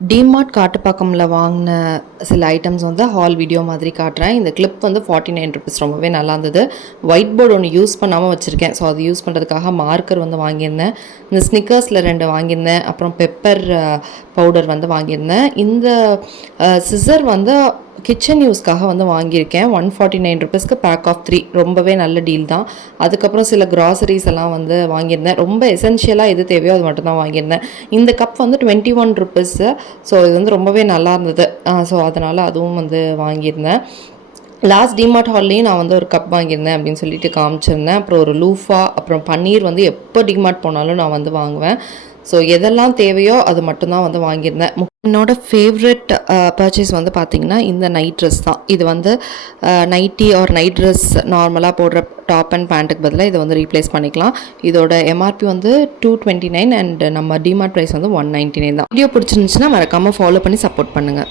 DMart காட்டுப்பாக்கம்ல வாங்கின சில items வந்து ஹால் வீடியோ மாதிரி காட்டுறேன். இந்த கிளிப் வந்து ₹49 ரொம்பவே நல்லா இருந்தது. ஒயிட் போர்டு ஒன்று யூஸ் பண்ணாமல் வச்சுருக்கேன். ஸோ அது யூஸ் பண்ணுறதுக்காக மார்க்கர் வந்து வாங்கியிருந்தேன். இந்த ஸ்னிக்கர்ஸில் 2 வாங்கியிருந்தேன். அப்புறம் பெப்பர் பவுடர் வந்து வாங்கியிருந்தேன். இந்த சிசர் வந்து கிச்சன் யூஸ்க்காக வந்து வாங்கியிருக்கேன். ₹149க்கு பேக் ஆஃப் 3 ரொம்பவே நல்ல டீல் தான். அதுக்கப்புறம் சில கிராசரிஸ் எல்லாம் வந்து வாங்கியிருந்தேன். ரொம்ப எசென்ஷியலாக எது தேவையோ அது மட்டும் தான் வாங்கியிருந்தேன். இந்த கப் வந்து ₹21. ஸோ இது வந்து ரொம்பவே நல்லா இருந்தது. ஸோ அதனால் அதுவும் வந்து வாங்கியிருந்தேன். லாஸ்ட் டிமார்ட் ஹால்லையும் நான் வந்து ஒரு கப் வாங்கியிருந்தேன் அப்படின்னு சொல்லிட்டு காமிச்சிருந்தேன். அப்புறம் ஒரு லூஃபா, அப்புறம் பன்னீர் வந்து எப்போ டிமார்ட் போனாலும் நான் வந்து வாங்குவேன். ஸோ எதெல்லாம் தேவையோ அது மட்டும்தான் வந்து வாங்கியிருந்தேன். என்னோட ஃபேவரட் பர்ச்சேஸ் வந்து பார்த்திங்கன்னா இந்த நைட் ட்ரெஸ் தான். இது வந்து நைட்டி ஆர் நைட் ட்ரெஸ் நார்மலாக போடுற டாப் அண்ட் பேண்ட்டுக்கு பதிலாக இதை வந்து ரீப்ளேஸ் பண்ணிக்கலாம். இதோட எம்ஆர்பி வந்து $229 அண்ட் நம்ம டிமார்ட் ப்ரைஸ் வந்து $199 தான். வீடியோ பிடிச்சிருந்துச்சுன்னா மறக்காமல் ஃபாலோ பண்ணி சப்போர்ட் பண்ணுங்கள்.